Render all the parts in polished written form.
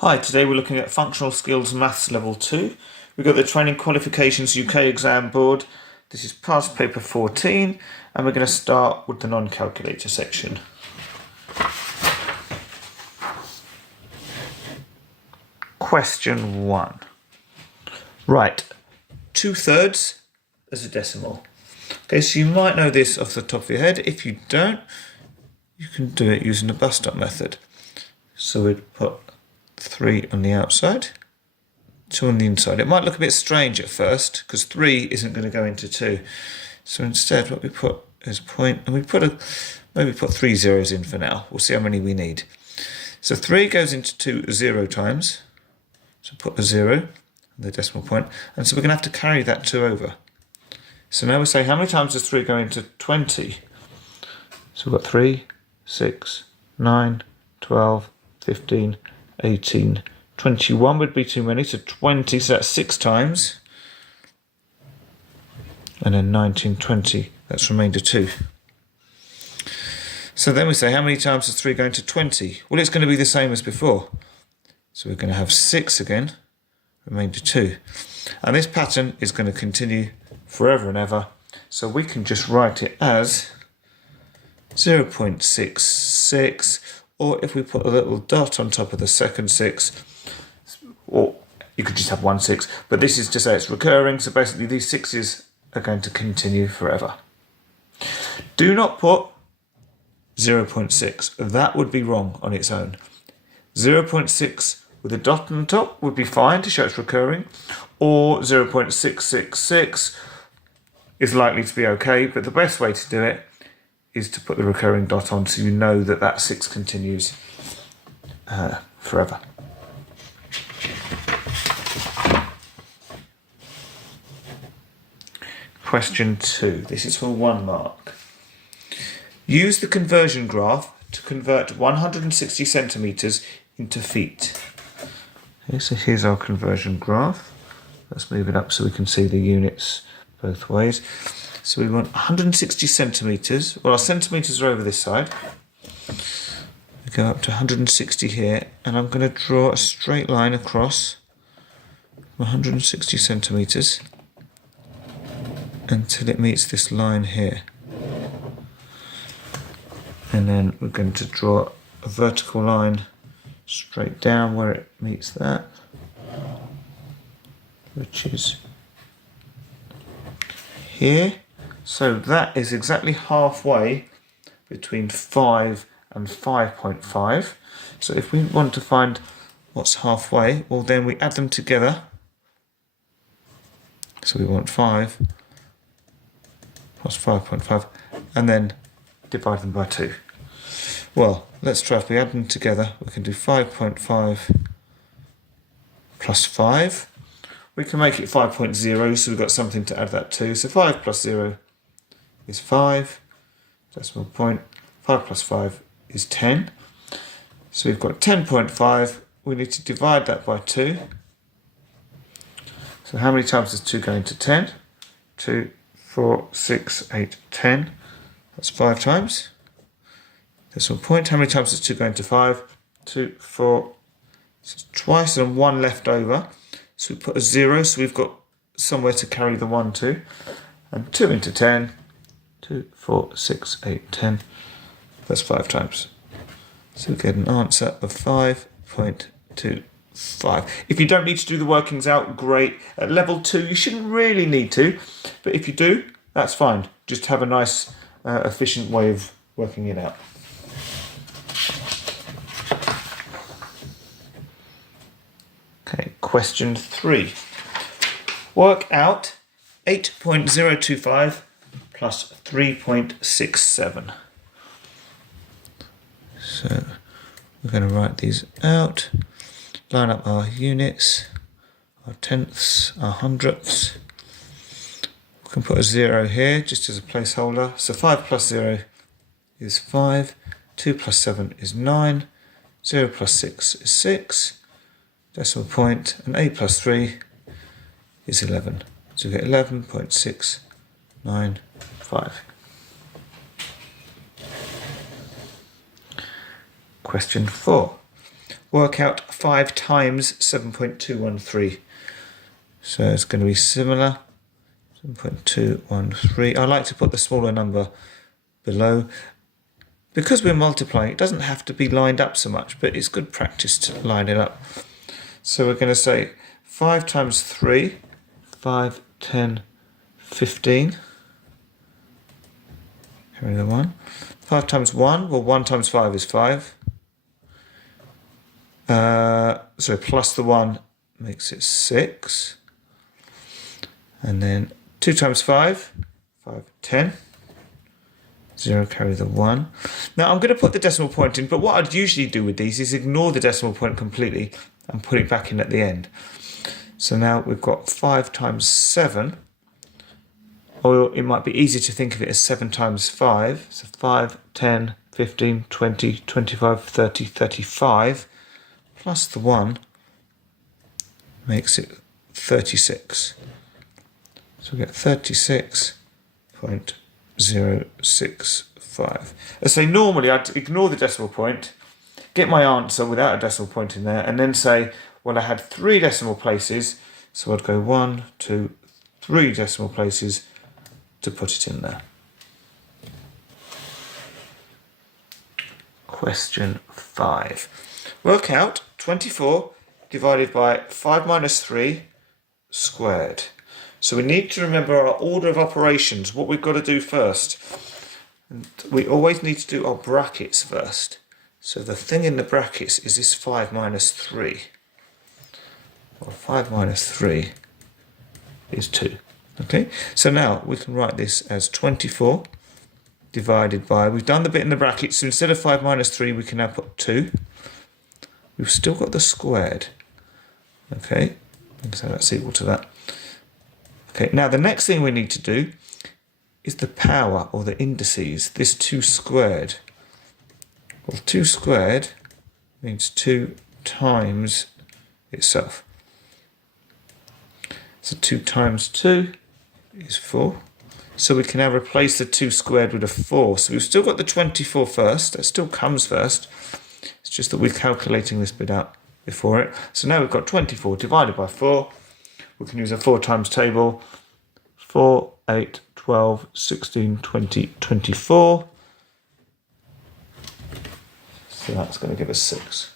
Hi, today we're looking at Functional Skills Maths Level 2. We've got the Training Qualifications UK exam board. This is past paper 14 and we're going to start with the non-calculator section. Question 1. Right, 2/3 as a decimal. Okay, so you might know this off the top of your head. If you don't, you can do it using the bus-stop method. So we'd put 3 on the outside, 2 on the inside. It might look a bit strange at first because 3 isn't going to go into 2. So instead what we put is a point, and we maybe put 3 zeros in for now. We'll see how many we need. So 3 goes into 2 0 times. So put a 0 on the decimal point, and so we're going to have to carry that 2 over. So now we say how many times does 3 go into 20? So we've got 3, 6, 9, 12, 15, 18, 21 would be too many, so 20, so that's 6 times. And then 19, 20, that's remainder 2. So then we say how many times does 3 go into 20? Well, it's going to be the same as before. So we're going to have 6 again, remainder 2. And this pattern is going to continue forever and ever. So we can just write it as 0.66, or if we put a little dot on top of the second 6, or you could just have 1 6, but this is to say it's recurring, so basically these 6s are going to continue forever. Do not put 0.6, that would be wrong on its own. 0.6 with a dot on the top would be fine to show it's recurring, or 0.666 is likely to be okay, but the best way to do it is to put the recurring dot on so you know that that 6 continues forever. Question 2. This is for 1 mark. Use the conversion graph to convert 160 centimetres into feet. Okay, so here's our conversion graph. Let's move it up so we can see the units both ways. So we want 160 centimetres. Well, our centimetres are over this side. We go up to 160 here, and I'm going to draw a straight line across 160 centimetres until it meets this line here. And then we're going to draw a vertical line straight down where it meets that, which is here. So that is exactly halfway between 5 and 5.5. So if we want to find what's halfway, well then we add them together. So we want 5 plus 5.5 and then divide them by 2. Well, let's try. If we add them together, we can do 5.5 plus 5. We can make it 5.0, so we've got something to add that to. So 5 plus 0 is 5, decimal point. 5 plus 5 is 10. So we've got 10.5. We need to divide that by 2. So how many times does 2 go into 10? 2, 4, 6, 8, 10. That's 5 times. Decimal point. How many times does 2 go into 5? 2, 4, so twice, and 1 left over. So we put a 0, so we've got somewhere to carry the 1 to. And 2 into 10, 2, 4, 6, 8, 10. That's 5 times. So we get an answer of 5.25. If you don't need to do the workings out, great. At level 2, you shouldn't really need to. But if you do, that's fine. Just have a nice, efficient way of working it out. Okay, question 3. Work out 8.025 plus 3.67. So we're going to write these out, line up our units, our tenths, our hundredths. We can put a 0 here just as a placeholder. So 5 plus 0 is 5, 2 plus 7 is 9, 0 plus 6 is 6, decimal point, and 8 plus 3 is 11. So we get 11.695. Question 4. work out 5 times 7.213. So it's going to be similar. 7.213. I like to put the smaller number below. Because we're multiplying, it doesn't have to be lined up so much, but it's good practice to line it up. So we're going to say 5 times 3, 5, 10, 15. Carry the 1. 5 times 1, well 1 times 5 is 5. So plus the 1 makes it 6. And then 2 times 5, 5, 10. 0, carry the 1. Now I'm going to put the decimal point in, but what I'd usually do with these is ignore the decimal point completely and put it back in at the end. So now we've got 5 times 7, or it might be easy to think of it as 7 times 5. So 5, 10, 15, 20, 25, 30, 35, plus the 1 makes it 36. So we get 36.065. As I say, normally I'd ignore the decimal point, get my answer without a decimal point in there, and then say, well, I had 3 decimal places, so I'd go 1, 2, 3 decimal places to put it in there. Question 5. Work out 24 divided by 5 minus 3 squared. So we need to remember our order of operations, what we've got to do first. And we always need to do our brackets first. So the thing in the brackets is this 5 minus 3. Well, 5 minus 3 is 2. Okay, so now we can write this as 24 divided by, we've done the bit in the brackets, so instead of 5 minus 3 we can now put 2. We've still got the squared. Okay, so that's equal to that. Okay, now the next thing we need to do is the power, or the indices, this 2 squared. Well, 2 squared means 2 times itself. So 2 times 2 is 4. So we can now replace the 2 squared with a 4. So we've still got the 24 first, that still comes first. It's just that we're calculating this bit out before it. So now we've got 24 divided by 4. We can use a 4 times table. 4, 8, 12, 16, 20, 24. So that's going to give us 6.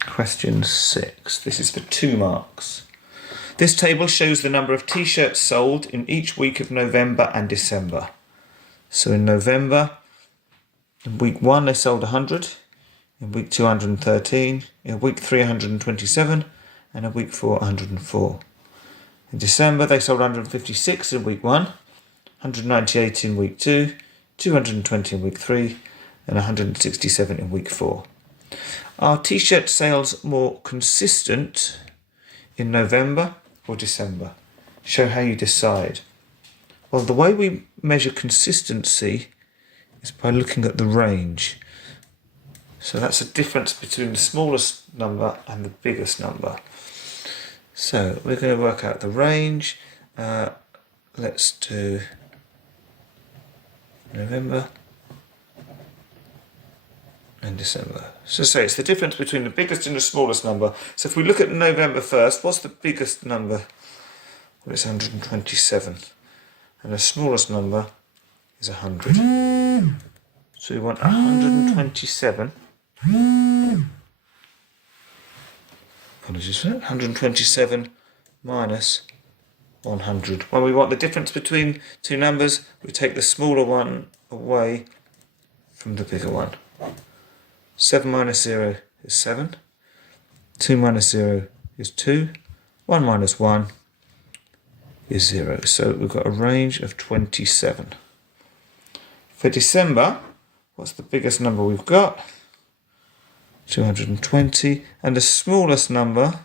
Question 6. This is for 2 marks. This table shows the number of t-shirts sold in each week of November and December. So in November, in week 1 they sold 100, in week 2 113, in week 3 127, and in week 4 104. In December they sold 156 in week 1, 198 in week 2, 220 in week 3, and 167 in week 4. Are t-shirt sales more consistent in November or December? Show how you decide. Well, the way we measure consistency is by looking at the range. So that's a difference between the smallest number and the biggest number. So we're going to work out the range. Let's do November and December. So say it's the difference between the biggest and the smallest number. So if we look at November first, what's the biggest number? Well, it's 127. And the smallest number is 100. So we want 127. Apologies for that. 127 minus 100. When we want the difference between 2 numbers, we take the smaller one away from the bigger one. 7 minus 0 is 7. 2 minus 0 is 2. 1 minus 1 is 0. So we've got a range of 27. For December, what's the biggest number we've got? 220. And the smallest number,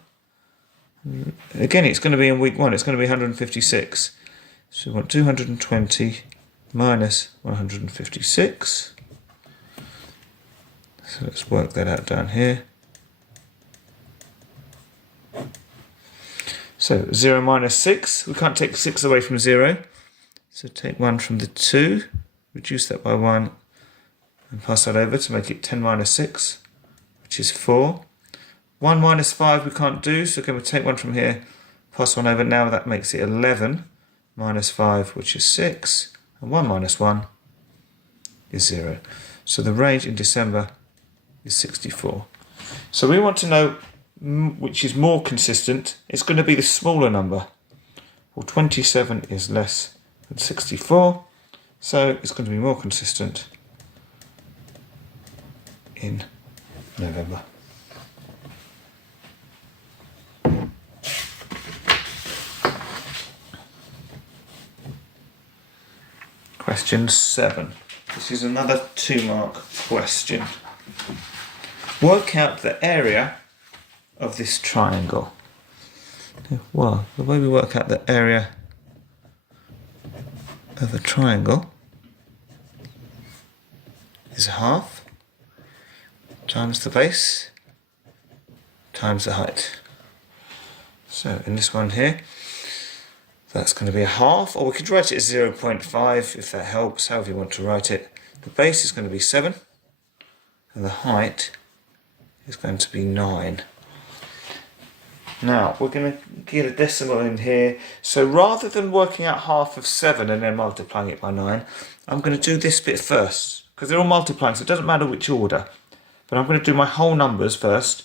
again, it's going to be in week 1. It's going to be 156. So we want 220 minus 156. So let's work that out down here. So 0 minus 6, we can't take 6 away from 0. So take 1 from the 2, reduce that by 1, and pass that over to make it 10 minus 6, which is 4. 1 minus 5 we can't do, so again we'll take 1 from here, pass 1 over. Now that makes it 11 minus 5, which is 6, and 1 minus 1 is 0. So the range in December is 64. So we want to know which is more consistent. It's going to be the smaller number. Well, 27 is less than 64, so it's going to be more consistent in November. Question 7. This is another 2-mark question. Work out the area of this triangle. Well, the way we work out the area of a triangle is half times the base times the height. So in this one here, that's going to be a half, or we could write it as 0.5 if that helps, however you want to write it. The base is going to be 7, and the height is going to be 9. Now, we're going to get a decimal in here, so rather than working out half of 7 and then multiplying it by 9, I'm going to do this bit first, because they're all multiplying, so it doesn't matter which order. But I'm going to do my whole numbers first,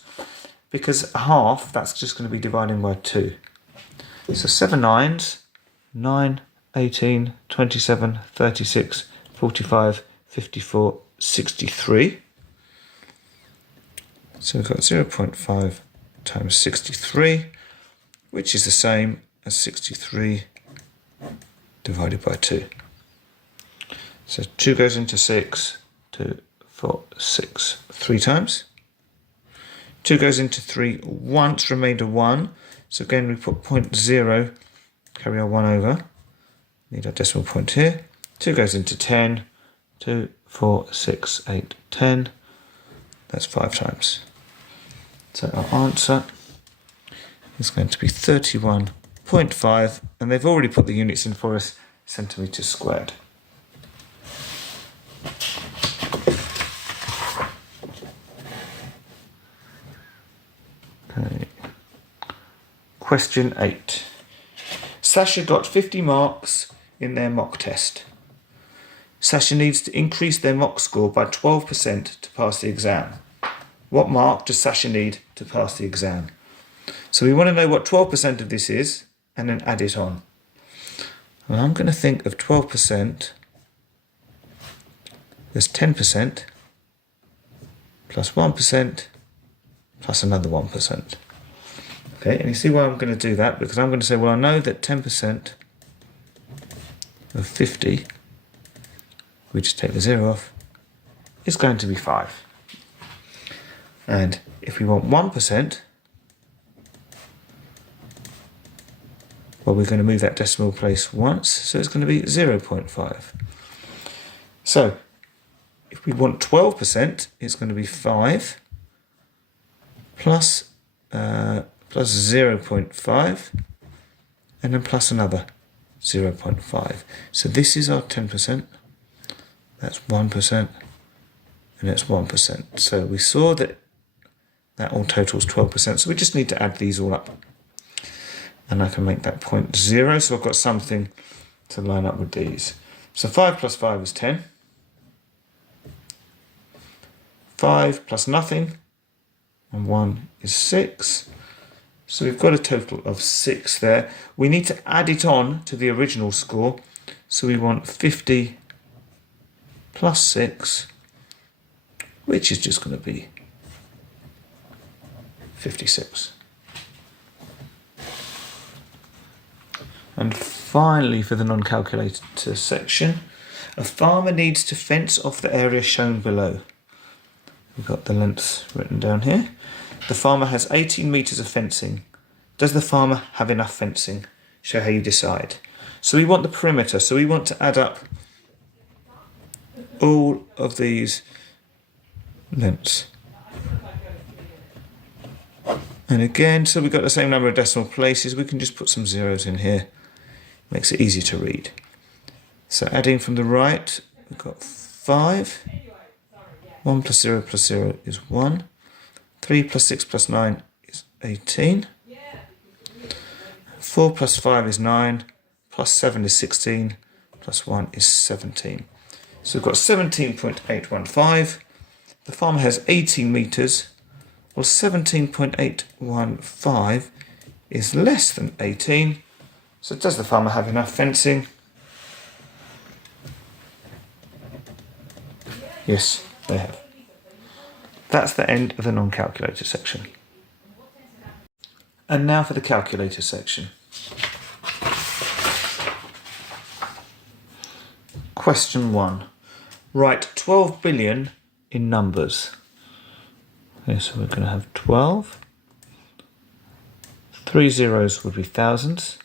because a half, that's just going to be dividing by 2. So 7 nines, 9, 18, 27, 36, 45, 54, 63. So we've got 0.5 times 63, which is the same as 63 divided by 2. So 2 goes into 6, 2, 4, 6, 3 times. 2 goes into 3 once, remainder 1. So again, we put 0.0, carry our 1 over. Need our decimal point here. 2 goes into 10, 2, 4, 6, 8, 10. That's 5 times. So our answer is going to be 31.5, and they've already put the units in for us, centimetres squared. Okay. Question 8. Sasha got 50 marks in their mock test. Sasha needs to increase their mock score by 12% to pass the exam. What mark does Sasha need to pass the exam? So we want to know what 12% of this is and then add it on. Well, I'm going to think of 12% as 10% plus 1% plus another 1%. Okay, and you see why I'm going to do that? Because I'm going to say, well, I know that 10% of 50, we just take the 0 off, is going to be 5. And if we want 1%, well, we're going to move that decimal place once, so it's going to be 0.5. So if we want 12%, it's going to be 5 plus 0.5, and then plus another 0.5. So this is our 10%, that's 1%, and that's 1%. So we saw that all totals 12%, so we just need to add these all up. And I can make that 0.0, so I've got something to line up with these. So 5 plus 5 is 10. 5 plus nothing, and 1 is 6. So we've got a total of 6 there. We need to add it on to the original score. So we want 50 plus 6, which is just going to be 56. And finally, for the non-calculator section, a farmer needs to fence off the area shown below. We've got the lengths written down here. The farmer has 18 metres of fencing. Does the farmer have enough fencing? Show how you decide. So we want the perimeter. So we want to add up all of these lengths. And again, so we've got the same number of decimal places. We can just put some zeros in here. Makes it easier to read. So adding from the right, we've got 5. 1 plus 0 is 1. 3 plus 6 plus 9 is 18. 4 plus 5 is 9. Plus 7 is 16. Plus 1 is 17. So we've got 17.815. The farmer has 18 metres. Well, 17.815 is less than 18. So does the farmer have enough fencing? Yes, they have. That's the end of the non-calculator section. And now for the calculator section. Question 1. Write 12 billion in numbers. Okay, so we're going to have 12. 3 zeros would be thousands.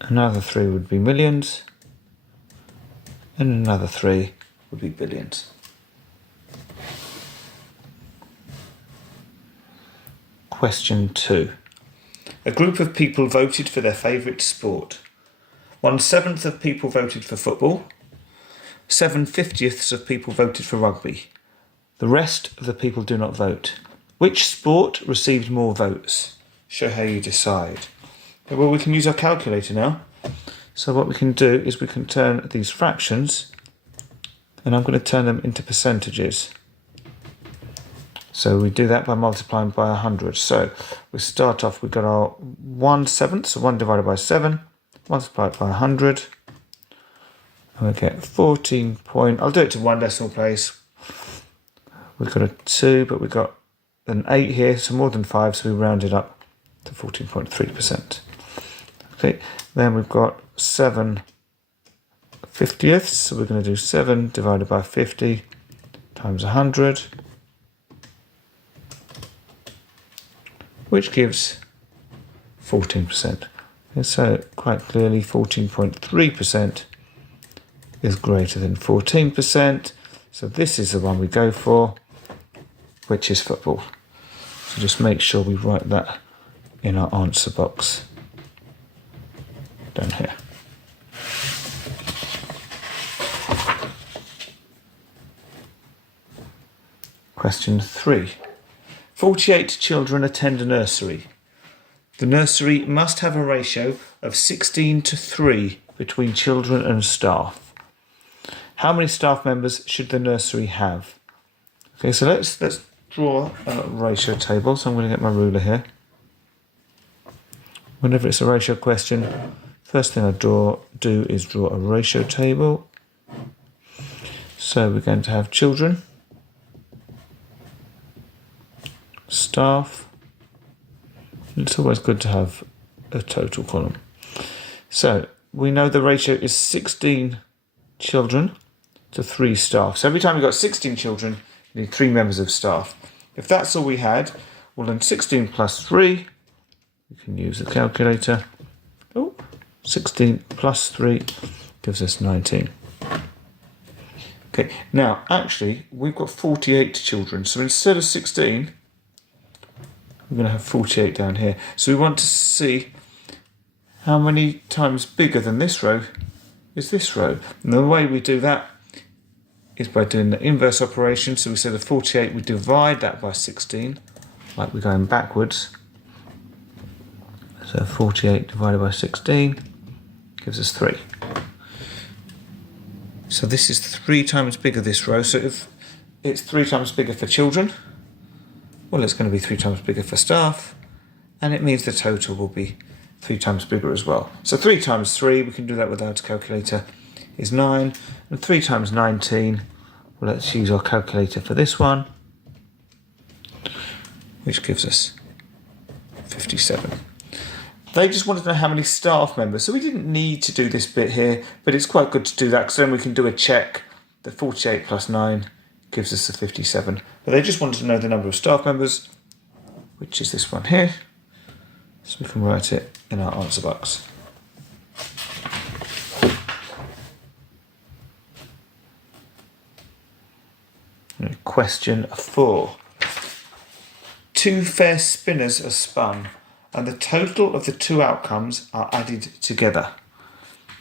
Another 3 would be millions. And another 3 would be billions. Question 2. A group of people voted for their favourite sport. 1/7 of people voted for football. 7/50 of people voted for rugby. The rest of the people do not vote. Which sport received more votes? Show how you decide. Okay, well, we can use our calculator now. So what we can do is we can turn these fractions, and I'm going to turn them into percentages. So we do that by multiplying by 100. So we start off, we've got our 1/7, so 1 divided by 7, multiplied by 100. And we get 14 point, I'll do it to one decimal place. We've got a 2, but we've got an 8 here, so more than 5, so we round it up to 14.3%. Okay, then we've got 7/50, so we're going to do 7 divided by 50 times 100. Which gives 14%. And so quite clearly 14.3% is greater than 14%. So this is the one we go for, which is football. So just make sure we write that in our answer box down here. Question 3. 48 children attend a nursery. The nursery must have a ratio of 16:3 between children and staff. How many staff members should the nursery have? Okay, so let's draw a ratio table. So I'm going to get my ruler here. Whenever it's a ratio question, first thing I do is draw a ratio table. So we're going to have children, staff. It's always good to have a total column. So we know the ratio is 16 children to 3 staff. So every time you've got 16 children, you need 3 members of staff. If that's all we had, well then 16 plus 3, you can use the calculator. 16 plus 3 gives us 19. Okay, now actually we've got 48 children. So instead of 16, we're going to have 48 down here. So we want to see how many times bigger than this row is this row. And the way we do that is by doing the inverse operation. So instead of 48, we divide that by 16, like we're going backwards. So 48 divided by 16 gives us 3. So this is 3 times bigger, this row. So if it's 3 times bigger for children, well, it's going to be 3 times bigger for staff, and it means the total will be 3 times bigger as well. So 3 times 3, we can do that without a calculator, is 9, and 3 times 19, well, let's use our calculator for this one, which gives us 57. They just wanted to know how many staff members, so we didn't need to do this bit here, but it's quite good to do that, because then we can do a check that 48 plus 9 gives us the 57. But they just wanted to know the number of staff members, which is this one here. So we can write it in our answer box. Question 4. 2 fair spinners are spun, and the total of the 2 outcomes are added together.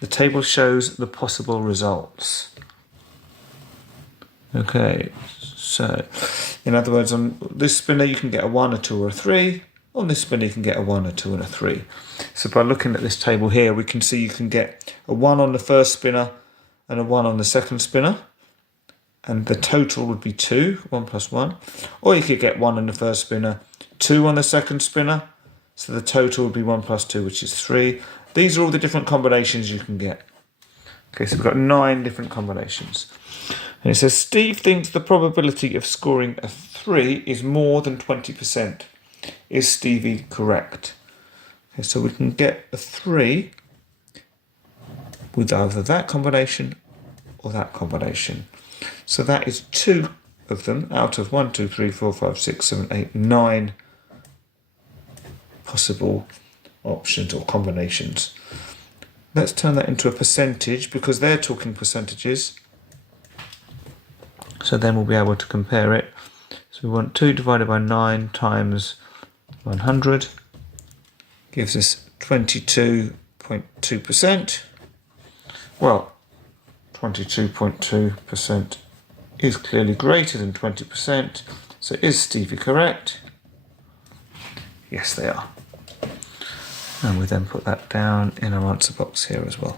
The table shows the possible results. Okay, so in other words, on this spinner you can get a 1, a 2 or a 3. On this spinner you can get a 1, a 2 and a 3. So by looking at this table here, we can see you can get a 1 on the first spinner and a 1 on the second spinner. And the total would be 2, 1 plus 1. Or you could get 1 on the first spinner, 2 on the second spinner. So the total would be 1 plus 2, which is 3. These are all the different combinations you can get. Okay, so we've got 9 different combinations. And it says, Steve thinks the probability of scoring a 3 is more than 20%. Is Stevie correct? Okay, so we can get a 3 with either that combination or that combination. So that is 2 of them out of 1, 2, 3, 4, 5, 6, 7, 8, 9 possible options or combinations. Let's turn that into a percentage because they're talking percentages. So then we'll be able to compare it. So we want 2 divided by 9 times 100 gives us 22.2%. Well, 22.2% is clearly greater than 20%. So is Stevie correct? Yes, they are. And we then put that down in our answer box here as well.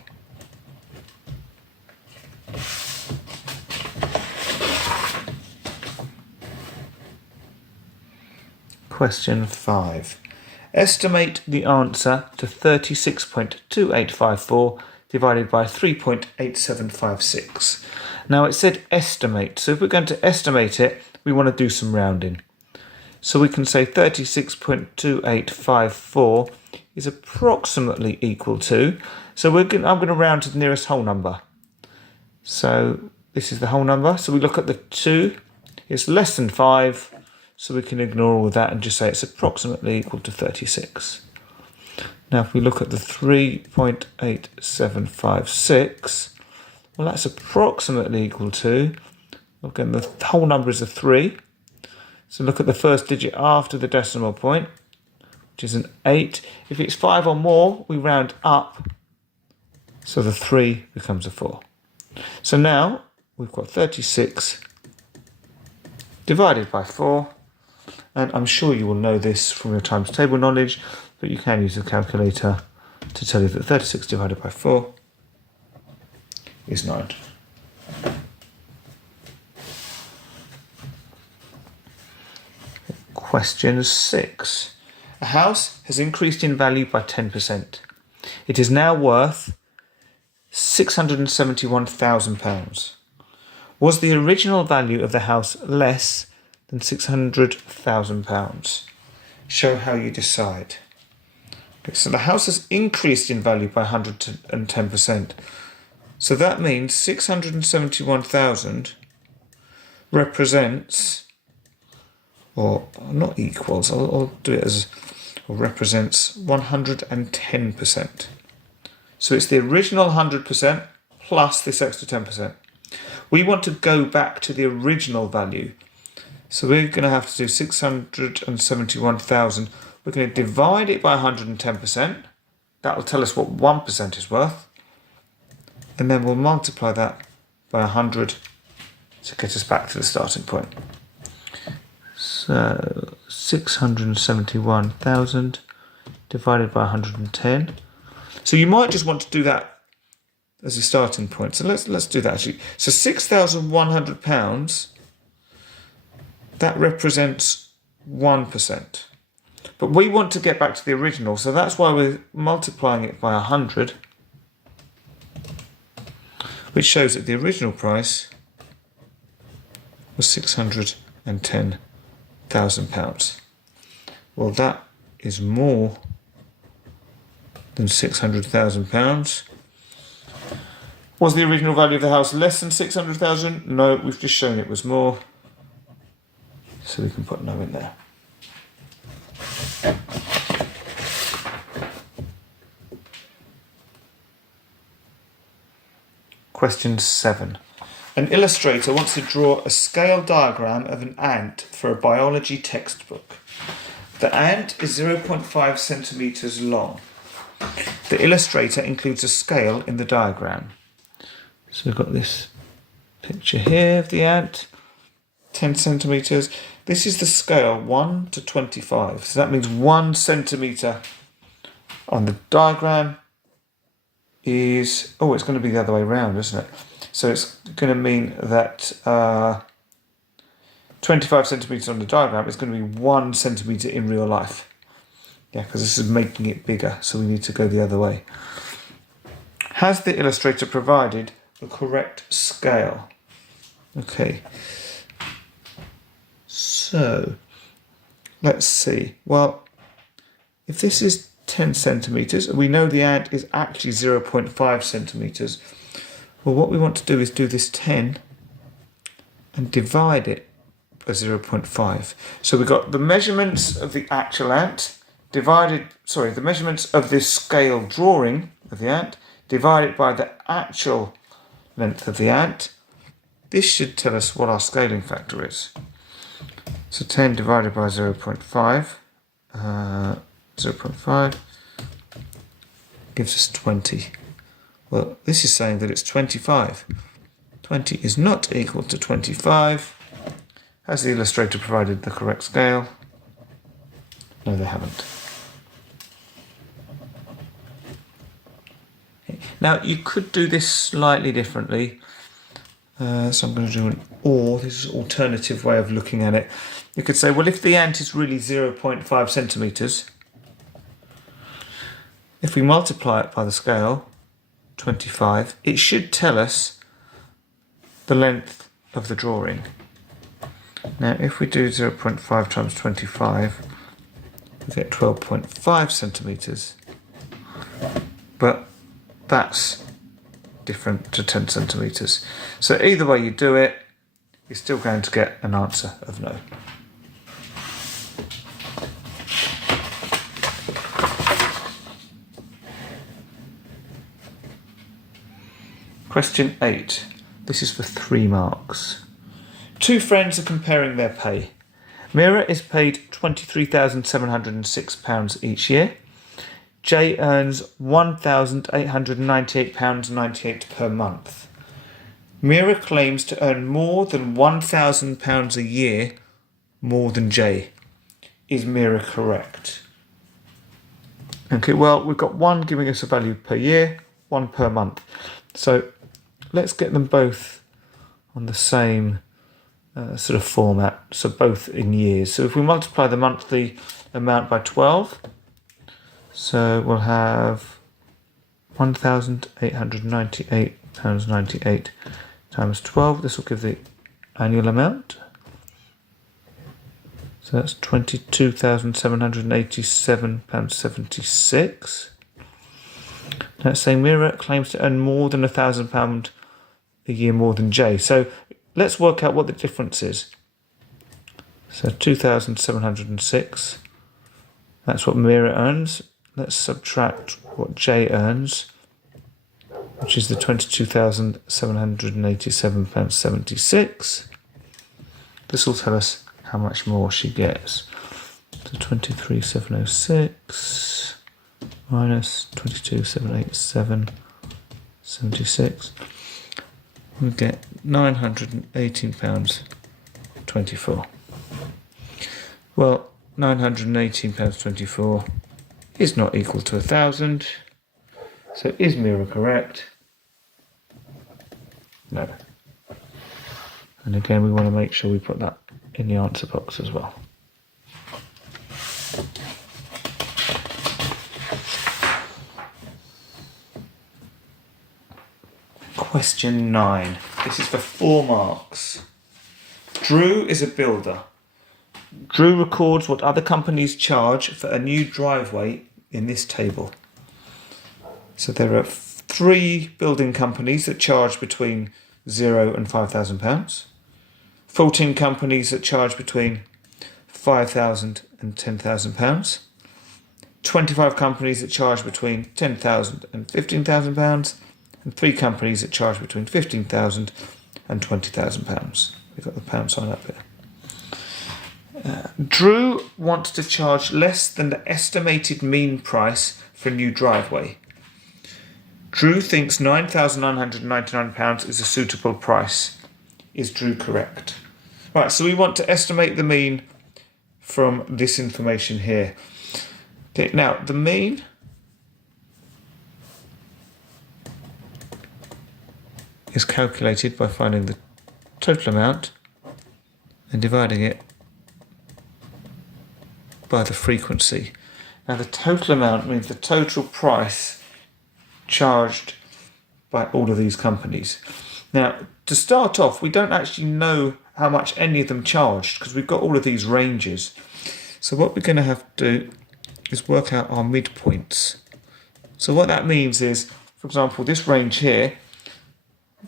Question 5. Estimate the answer to 36.2854 divided by 3.8756. Now it said estimate, so if we're going to estimate it, we want to do some rounding. So we can say 36.2854 is approximately equal to, so I'm going to round to the nearest whole number. So this is the whole number, so we look at the 2, it's less than 5, so we can ignore all that and just say it's approximately equal to 36. Now if we look at the 3.8756, well that's approximately equal to, again the whole number is a 3, so look at the first digit after the decimal point, which is an 8. If it's 5 or more, we round up, so the 3 becomes a 4. So now we've got 36 divided by 4, and I'm sure you will know this from your times table knowledge, but you can use a calculator to tell you that 36 divided by 4 is 9. Question 6. A house has increased in value by 10%. It is now worth £671,000. Was the original value of the house less than £600,000? Show how you decide. Okay, so the house has increased in value by 110%. So that means 671,000 represents, or not equals, I'll do it as, or represents 110%. So it's the original 100% plus this extra 10%. We want to go back to the original value. So we're going to have to do 671,000. We're going to divide it by 110%. That will tell us what 1% is worth. And then we'll multiply that by 100 to get us back to the starting point. So 671,000 divided by 110. So you might just want to do that as a starting point. So let's do that actually. So £6,100, that represents 1%. But we want to get back to the original, so that's why we're multiplying it by 100, which shows that the original price was £610,000. Well, that is more than £600,000. Was the original value of the house less than 600,000? No, we've just shown it was more. So we can put no in there. Question 7. An illustrator wants to draw a scale diagram of an ant for a biology textbook. The ant is 0.5 centimetres long. The illustrator includes a scale in the diagram. So we've got this picture here of the ant, 10 centimetres. This is the scale 1 to 25. So that means 1 centimetre on the diagram is, it's going to be the other way around, isn't it? So it's going to mean that 25 centimetres on the diagram is going to be 1 centimetre in real life. Yeah, because this is making it bigger, so we need to go the other way. Has the illustrator provided the correct scale? Okay. So, let's see. Well, if this is 10 centimetres, we know the ant is actually 0.5 centimetres. Well, what we want to do is do this 10 and divide it by 0.5. So we've got the measurements of the actual ant the measurements of this scale drawing of the ant divided by the actual length of the ant. This should tell us what our scaling factor is. So 10 divided by 0.5, 0.5 gives us 20. Well, this is saying that it's 25. 20 is not equal to 25. Has the illustrator provided the correct scale? No, they haven't. Now, you could do this slightly differently. So I'm going to do an or. This is an alternative way of looking at it. You could say, well, if the ant is really 0.5 centimetres, if we multiply it by the scale, 25, it should tell us the length of the drawing. Now, if we do 0.5 times 25, we get 12.5 centimetres. But that's different to 10 centimetres. So either way you do it, you're still going to get an answer of no. Question 8. This is for 3 marks. 2 friends are comparing their pay. Mira is paid £23,706 each year. Jay earns £1,898.98 per month. Mira claims to earn more than £1,000 a year more than Jay. Is Mira correct? Okay, well, we've got 1 giving us a value per year, 1 per month. So let's get them both on the same sort of format, so both in years. So if we multiply the monthly amount by 12, so we'll have £1,898.98 times 12. This will give the annual amount. So that's £22,787.76. Let's say Mira claims to earn more than £1,000 a year more than Jay. So let's work out what the difference is. So 2,706, that's what Mira earns. Let's subtract what Jay earns, which is the £22,787.76. This will tell us how much more she gets. So 23,706 minus 22,787.76. We get £918.24. Well, £918.24 is not equal to 1,000. So is Mira correct? No. And again, we want to make sure we put that in the answer box as well. Question 9. This is for 4 marks. Drew is a builder. Drew records what other companies charge for a new driveway in this table. So there are 3 building companies that charge between £0 and £5,000. 14 companies that charge between £5,000 and £10,000. 25 companies that charge between £10,000 and £15,000. And 3 companies that charge between £15,000 and £20,000. We've got the pound sign up here. Drew wants to charge less than the estimated mean price for a new driveway. Drew thinks £9,999 is a suitable price. Is Drew correct? Right, so we want to estimate the mean from this information here. Okay, now the mean is calculated by finding the total amount and dividing it by the frequency. Now the total amount means the total price charged by all of these companies. Now to start off, we don't actually know how much any of them charged because we've got all of these ranges. So what we're going to have to do is work out our midpoints. So what that means is, for example, this range here,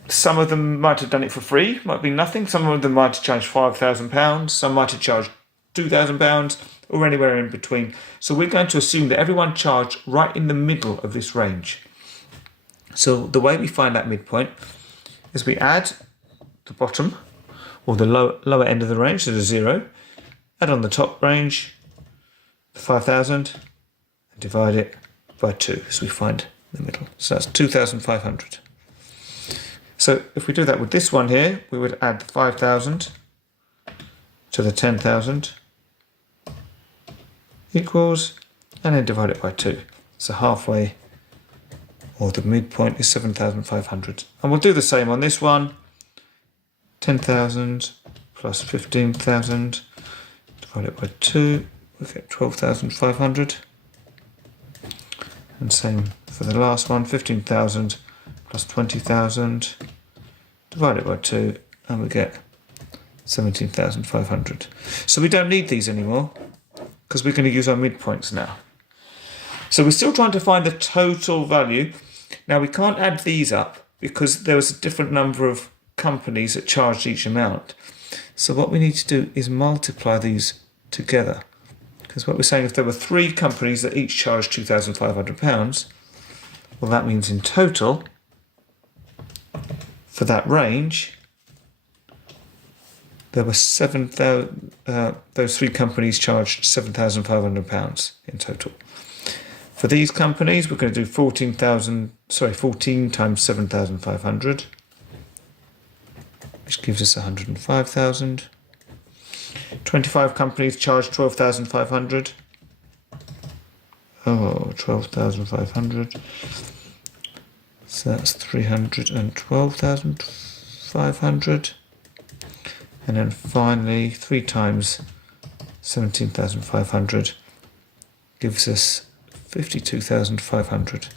some of them might have done it for free, might be nothing. Some of them might have charged £5,000, some might have charged £2,000, or anywhere in between. So we're going to assume that everyone charged right in the middle of this range. So the way we find that midpoint is we add the bottom, or the lower end of the range, so the 0, add on the top range, the 5,000, and divide it by 2, so we find the middle. So that's 2,500. So if we do that with this one here, we would add the 5,000 to the 10,000 equals, and then divide it by 2. So halfway, or the midpoint, is 7,500. And we'll do the same on this one. 10,000 plus 15,000 divided by 2, we get 12,500. And same for the last one, 15,000 plus 20,000 divided by 2, and we get 17,500. So we don't need these anymore because we're going to use our midpoints now. So we're still trying to find the total value. Now we can't add these up because there was a different number of companies that charged each amount. So what we need to do is multiply these together. Because what we're saying, if there were 3 companies that each charged £2,500, well, that means in total, for that range, there were those 3 companies charged £7,500 in total. For these companies, we're going to do 14 times 7,500, which gives us 105,000. 25 companies charged 12,500. Oh, 12,500. So that's 312,500. And then finally, 3 times 17,500 gives us 52,500.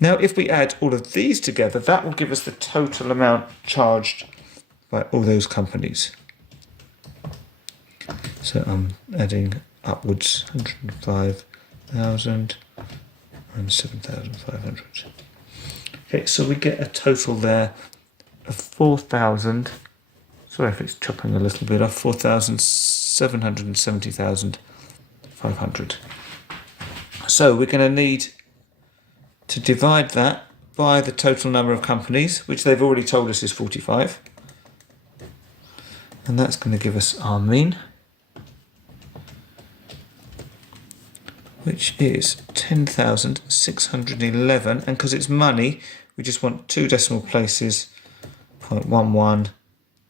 Now, if we add all of these together, that will give us the total amount charged by all those companies. So I'm adding upwards 105,000 and 7,500. Okay, so we get a total there of 4,000. Sorry if it's chopping a little bit off. 4,770,500. So we're going to need to divide that by the total number of companies, which they've already told us is 45. And that's going to give us our mean, which is 10,611. And because it's money, we just want 2 decimal places, 0.11.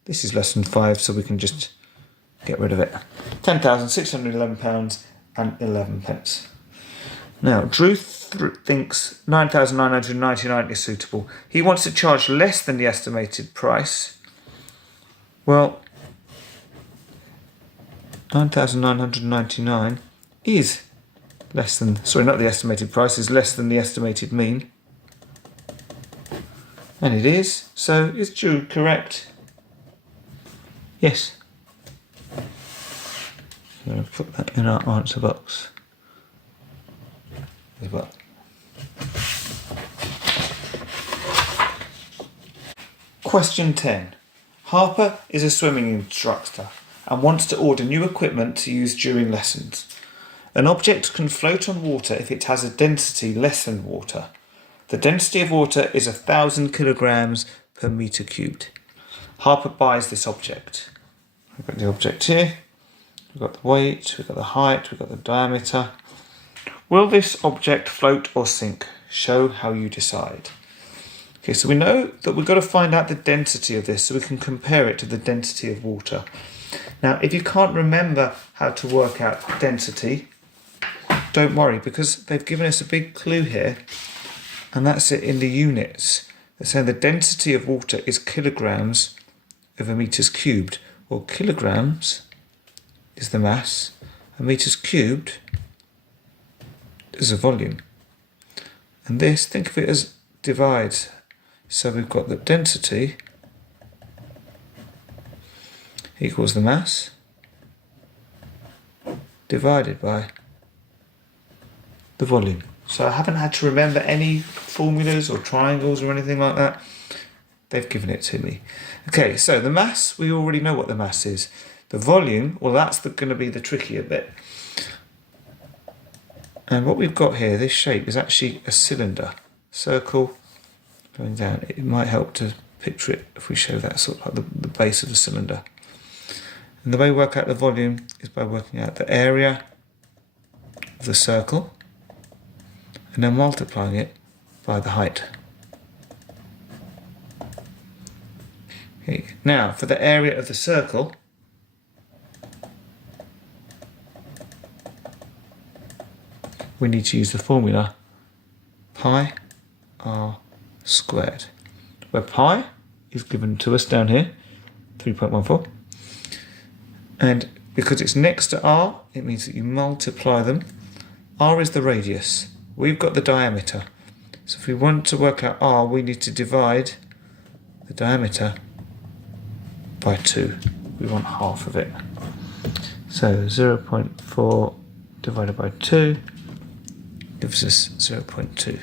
This is less than 5, so we can just get rid of it. £10,611 and 11 pence. Now, Drew thinks 9,999 is suitable. He wants to charge less than the estimated price. Well, 9,999 is less than, sorry, not the estimated price, is less than the estimated mean. And it is. So is Drew correct? Yes. I'm going to put that in our answer box as well. Question 10. Harper is a swimming instructor and wants to order new equipment to use during lessons. An object can float on water if it has a density less than water. The density of water is 1,000 kilograms per meter cubed. Harper buys this object. I've got the object here. we've got the weight, we've got the height, we've got the diameter. Will this object float or sink? Show how you decide. Okay, so we know that we've got to find out the density of this so we can compare it to the density of water. Now, if you can't remember how to work out density, don't worry, because they've given us a big clue here, and that's it in the units. They're saying the density of water is kilograms over meters cubed. Well, kilograms is the mass, and meters cubed is the volume. And this, think of it as divides. So we've got the density equals the mass divided by the volume. So I haven't had to remember any formulas or triangles or anything like that. They've given it to me. Okay, so the mass, we already know what the mass is. The volume, well, that's going to be the trickier bit. And what we've got here, this shape is actually a cylinder, circle going down. It might help to picture it if we show that sort of like the base of the cylinder. And the way we work out the volume is by working out the area of the circle and then multiplying it by the height. Okay. Now, for the area of the circle, we need to use the formula pi r squared, where pi is given to us down here, 3.14, and because it's next to r, it means that you multiply them. R is the radius, we've got the diameter, so if we want to work out r, we need to divide the diameter by 2. We want half of it, so 0.4 divided by 2 gives us 0.2.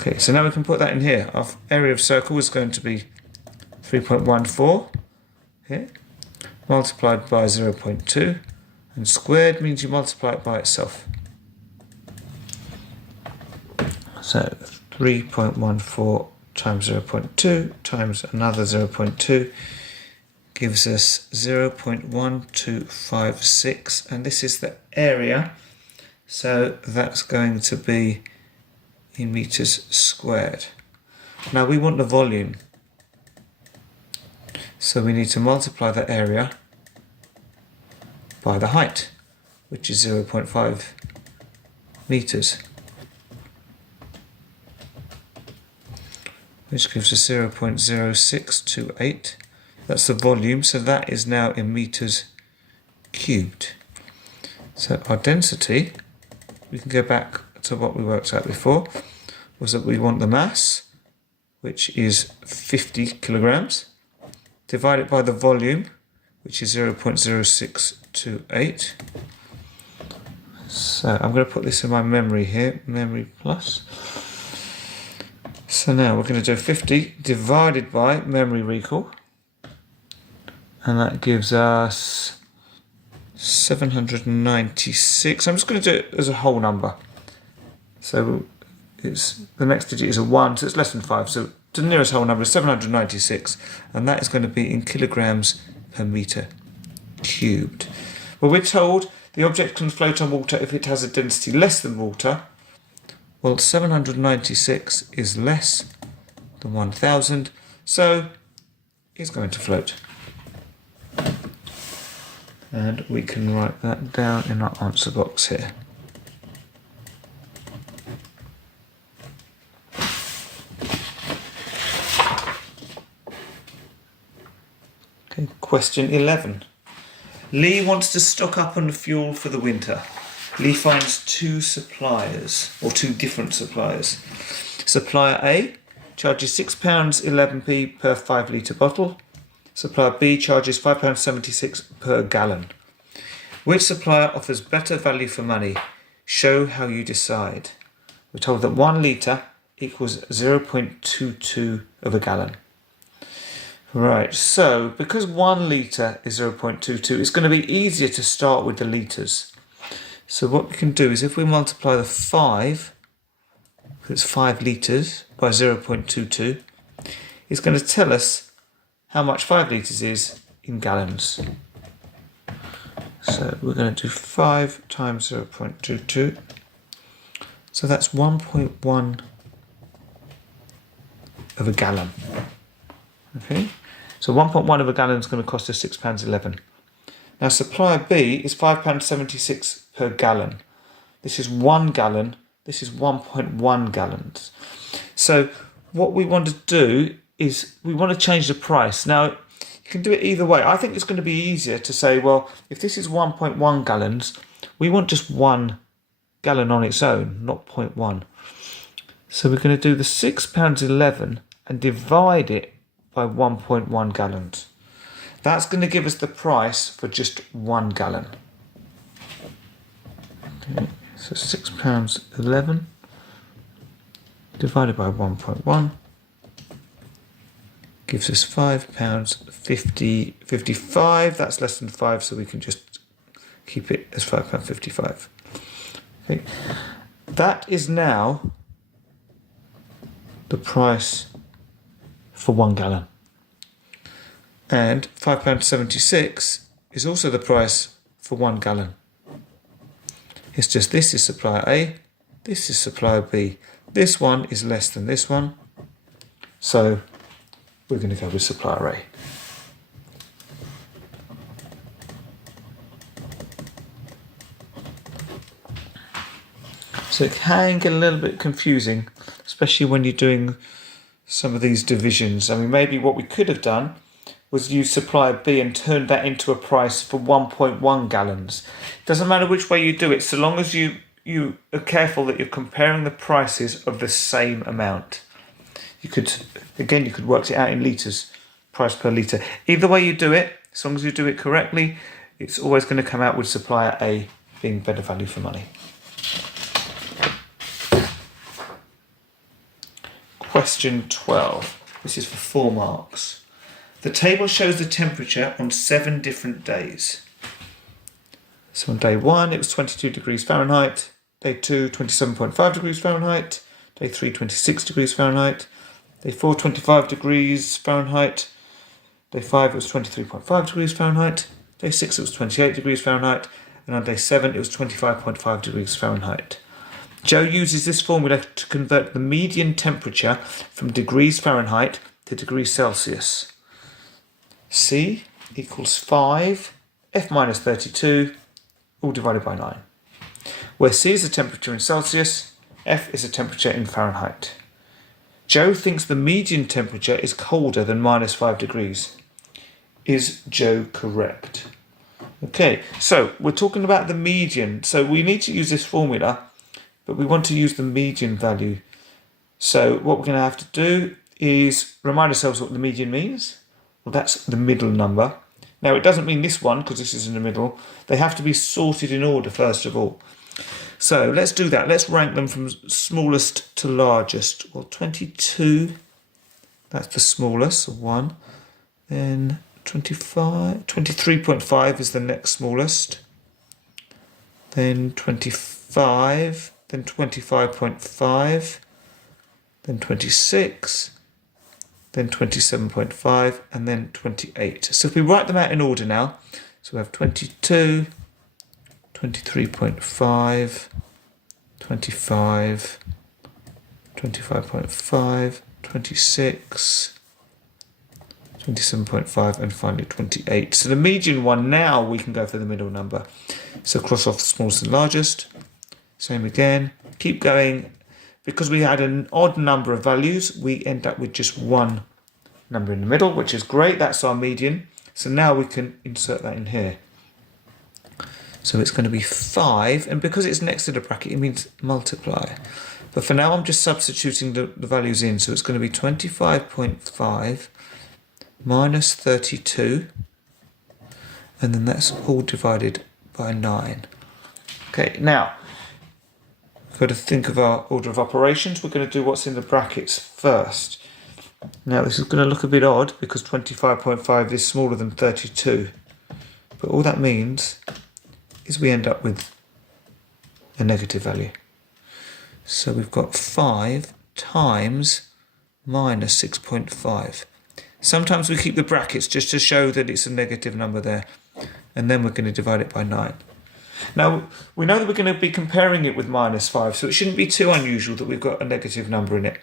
Okay, so now we can put that in here. Our area of circle is going to be 3.14 here, multiplied by 0.2, and squared means you multiply it by itself. So 3.14 times 0.2 times another 0.2 gives us 0.1256, and this is the area, so that's going to be in meters squared. Now we want the volume, so we need to multiply the area by the height, which is 0.5 meters, which gives us 0.0628. That's the volume, so that is now in meters cubed. So our density, we can go back to what we worked out before, was that we want the mass, which is 50 kilograms, divided by the volume, which is 0.0628. So I'm going to put this in my memory here, memory plus. So now we're going to do 50 divided by memory recall, and that gives us 796. I'm just going to do it as a whole number. So it's the next digit is a 1, so it's less than 5. So the nearest whole number is 796, and that is going to be in kilograms per meter cubed. Well, we're told the object can float on water if it has a density less than water. Well, 796 is less than 1000, so it's going to float. And we can write that down in our answer box here. Okay, question 11. Lee wants to stock up on fuel for the winter. Lee finds two suppliers, or two different suppliers. Supplier A charges £6.11p per 5 litre bottle. Supplier B charges £5.76 per gallon. Which supplier offers better value for money? Show how you decide. We're told that 1 litre equals 0.22 of a gallon. Right, so because 1 litre is 0.22, it's going to be easier to start with the litres. So what we can do is if we multiply the 5, because it's 5 litres, by 0.22, it's going to tell us how much 5 litres is in gallons. So we're going to do 5 times 0.22. So that's 1.1 of a gallon. Okay, so 1.1 of a gallon is going to cost us £6.11. Now supplier B is £5.76 per gallon. This is 1 gallon. This is 1.1 gallons. So what we want to do is we want to change the price. Now, you can do it either way. I think it's going to be easier to say, well, if this is 1.1 gallons, we want just 1 gallon on its own, not 0.1. So we're going to do the £6.11 and divide it by 1.1 gallons. That's going to give us the price for just 1 gallon. Okay, so £6.11 divided by 1.1 gives us £5.55. That's less than 5, so we can just keep it as £5.55. Okay. That is now the price for 1 gallon. And £5.76 is also the price for 1 gallon. It's just this is supplier A, this is supplier B. This one is less than this one, so we're going to go with supplier A. So it can get a little bit confusing, especially when you're doing some of these divisions. I mean, maybe what we could have done was use supplier B and turn that into a price for 1.1 gallons. Doesn't matter which way you do it, so long as you are careful that you're comparing the prices of the same amount. You could work it out in litres, price per litre. Either way you do it, as long as you do it correctly, it's always going to come out with supplier A being better value for money. Question 12. This is for 4 marks. The table shows the temperature on 7 different days. So on day 1, it was 22 degrees Fahrenheit. Day 2, 27.5 degrees Fahrenheit. Day 3, 26 degrees Fahrenheit. Day 4, 25 degrees Fahrenheit. Day 5, it was 23.5 degrees Fahrenheit. Day 6, it was 28 degrees Fahrenheit. And on day 7, it was 25.5 degrees Fahrenheit. Joe uses this formula to convert the median temperature from degrees Fahrenheit to degrees Celsius. C equals 5, F minus 32, all divided by 9. Where C is the temperature in Celsius, F is the temperature in Fahrenheit. Joe thinks the median temperature is colder than minus 5 degrees. Is Joe correct? Okay, so we're talking about the median. So we need to use this formula, but we want to use the median value. So what we're going to have to do is remind ourselves what the median means. Well, that's the middle number. Now, it doesn't mean this one, because this is in the middle. They have to be sorted in order, first of all. So let's do that. Let's rank them from smallest to largest. Well, 22, that's the smallest, so 1. Then 23.5 is the next smallest. Then 25, then 25.5, then 26, then 27.5, and then 28. So if we write them out in order now, so we have 22, 23.5, 25, 25.5, 26, 27.5, and finally 28. So the median one, now we can go for the middle number. So cross off the smallest and largest. Same again. Keep going. Because we had an odd number of values, we end up with just one number in the middle, which is great. That's our median. So now we can insert that in here. So it's going to be 5, and because it's next to the bracket, it means multiply. But for now, I'm just substituting the values in. So it's going to be 25.5 minus 32, and then that's all divided by 9. Okay, now, we've got to think of our order of operations. We're going to do what's in the brackets first. Now, this is going to look a bit odd because 25.5 is smaller than 32. But all that means is we end up with a negative value. So we've got 5 times minus 6.5. Sometimes we keep the brackets just to show that it's a negative number there. and then we're going to divide it by 9. Now, we know that we're going to be comparing it with -5, so it shouldn't be too unusual that we've got a negative number in it.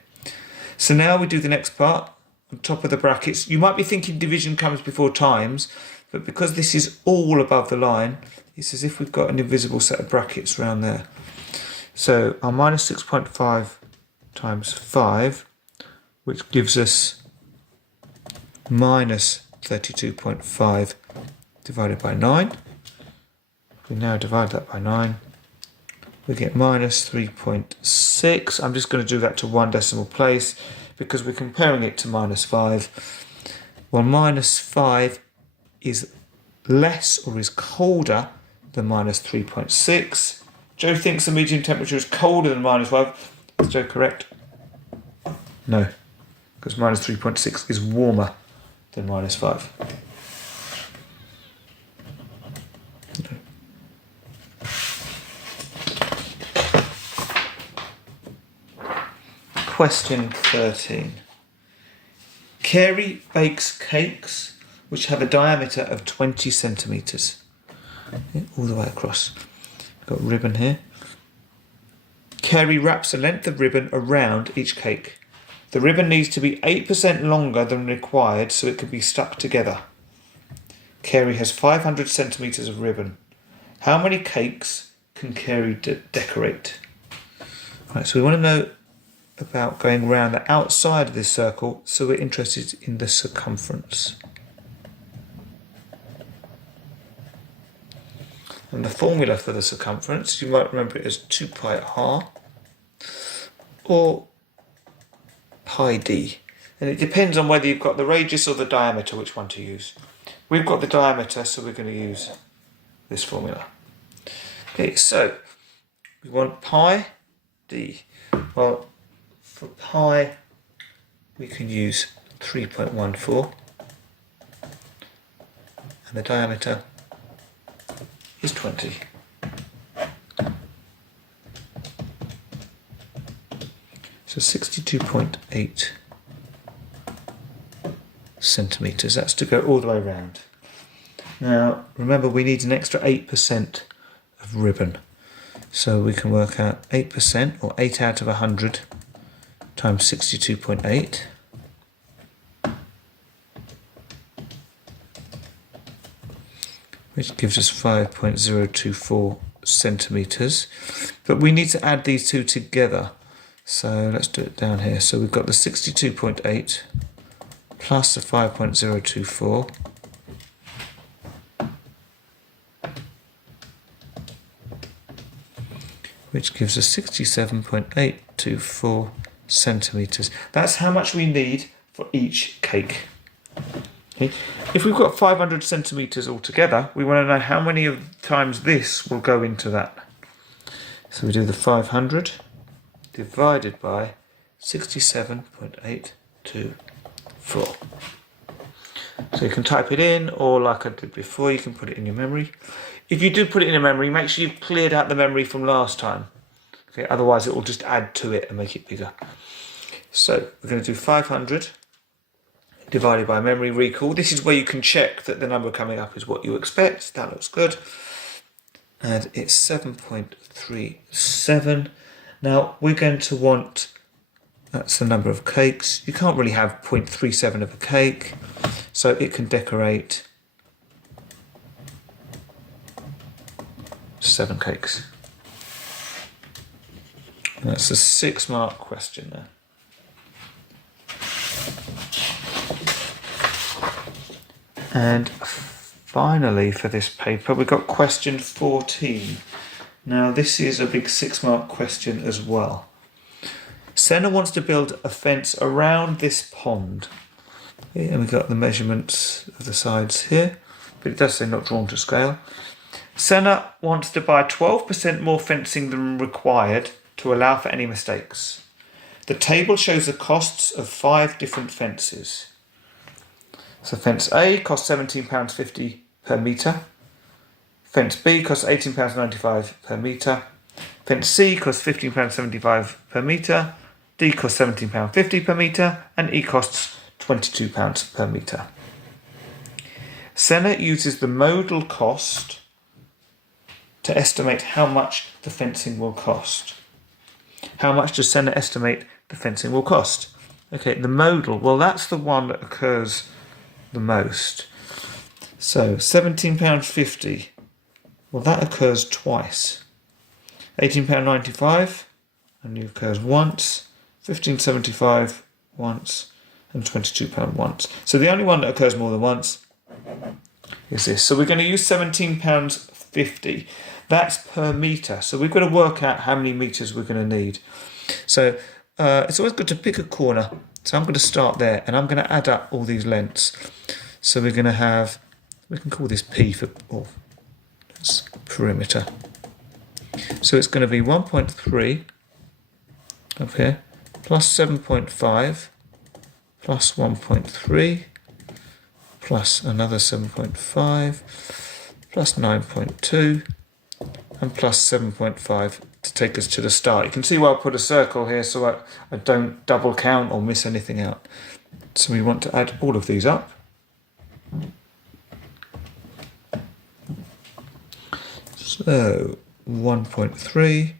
So now we do the next part, on top of the brackets. You might be thinking division comes before times, but because this is all above the line, it's as if we've got an invisible set of brackets around there. So our -6.5 times 5, which gives us -32.5 divided by 9. We now divide that by 9. We get -3.6. I'm just going to do that to one decimal place because we're comparing it to -5. Well, -5 is less or is colder than -3.6. Joe thinks the medium temperature is colder than -5. Is Joe correct? No, because -3.6 is warmer than -5. No. Question 13. Carey bakes cakes which have a diameter of 20 centimetres. Okay, all the way across. Got ribbon here. Carey wraps a length of ribbon around each cake. The ribbon needs to be 8% longer than required so it can be stuck together. Carey has 500 centimetres of ribbon. How many cakes can Carey decorate? Right, so we want to know about going around the outside of this circle, so we're interested in the circumference. And the formula for the circumference, you might remember it as 2 pi r or pi d. And it depends on whether you've got the radius or the diameter, which one to use. We've got the diameter, so we're going to use this formula. Okay, so we want pi d. Well, for pi, we can use 3.14, and the diameter is 20. So 62.8 centimetres. That's to go all the way around. Now, remember, we need an extra 8% of ribbon. So we can work out 8%, or 8 out of 100, times 62.8. Which gives us 5.024 centimetres. But we need to add these two together. So let's do it down here. So we've got the 62.8 plus the 5.024. Which gives us 67.824 centimetres. That's how much we need for each cake. Okay. If we've got 500 centimetres altogether, we want to know how many of times this will go into that. So we do the 500 divided by 67.824. So you can type it in, or like I did before, you can put it in your memory. If you do put it in your memory, make sure you've cleared out the memory from last time. Okay, otherwise it will just add to it and make it bigger. So we're going to do 500 divided by memory recall. This is where you can check that the number coming up is what you expect. That looks good. And it's 7.37. Now we're going to want, that's the number of cakes. You can't really have 0.37 of a cake, so it can decorate 7 cakes. And that's a 6-mark question there. And finally for this paper, we've got question 14. Now this is a big 6-mark question as well. Senna wants to build a fence around this pond. Okay, and we've got the measurements of the sides here, but it does say not drawn to scale. Senna wants to buy 12% more fencing than required to allow for any mistakes. The table shows the costs of 5 different fences. So fence A costs £17.50 per metre. Fence B costs £18.95 per metre. Fence C costs £15.75 per metre. D costs £17.50 per metre. And E costs £22 per metre. Senna uses the modal cost to estimate how much the fencing will cost. How much does Senna estimate the fencing will cost? Okay, the modal, well, that's the one that occurs the most. So £17.50, well, that occurs twice. £18.95 only occurs once, £15.75 once, and £22 once. So the only one that occurs more than once is this. So we're going to use £17.50. That's per metre. So we've got to work out how many metres we're going to need. So it's always good to pick a corner. So I'm going to start there and I'm going to add up all these lengths. So we're going to have, we can call this P for that's perimeter. So it's going to be 1.3 up here, plus 7.5, plus 1.3, plus another 7.5, plus 9.2, and plus 7.5 to take us to the start. You can see why I put a circle here so I don't double count or miss anything out. So we want to add all of these up. So 1.3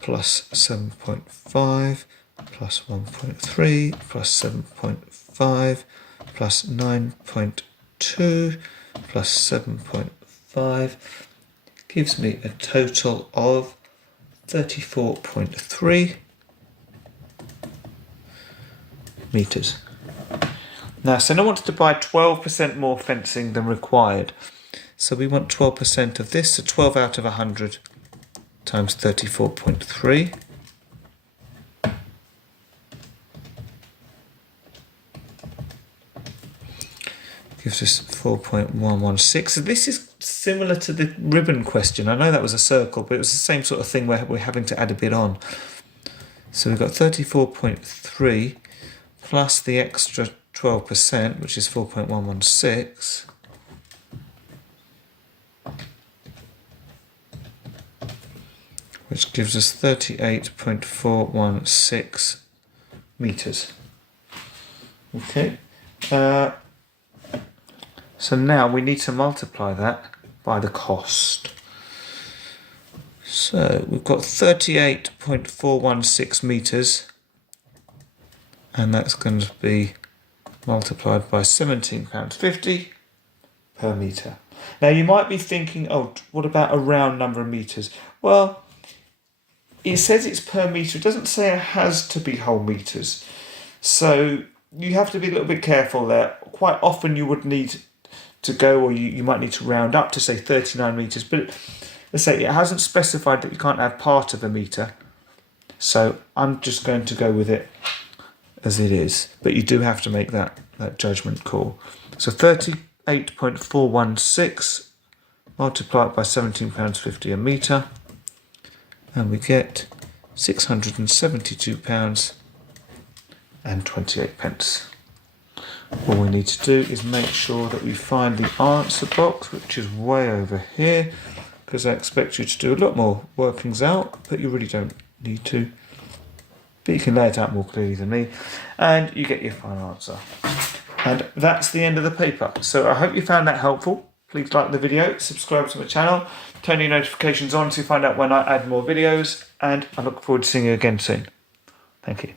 plus 7.5 plus 1.3 plus 7.5 plus 9.2 plus 7.5 gives me a total of 34.3 metres. Now, Senna wanted to buy 12% more fencing than required. So we want 12% of this, so 12 out of 100 times 34.3. Gives us 4.116. So this is similar to the ribbon question. I know that was a circle, but it was the same sort of thing where we're having to add a bit on. So we've got 34.3 plus the extra 12%, which is 4.116. Which gives us 38.416 metres. Okay. So now we need to multiply that by the cost. So we've got 38.416 metres, and that's going to be multiplied by £17.50 per metre. Now you might be thinking, oh, what about a round number of metres? Well, it says it's per metre. It doesn't say it has to be whole metres. So you have to be a little bit careful there. Quite often you would need to go, or you might need to round up to say 39 metres. But let's say it hasn't specified that you can't have part of a metre. So I'm just going to go with it as it is. But you do have to make that judgment call. So 38.416 multiplied by £17.50 a metre. And we get £672.28. All we need to do is make sure that we find the answer box, which is way over here, because I expect you to do a lot more workings out, but you really don't need to. But you can lay it out more clearly than me, and you get your final answer. And that's the end of the paper. So I hope you found that helpful. Please like the video, subscribe to my channel, turn your notifications on so you find out when I add more videos, and I look forward to seeing you again soon. Thank you.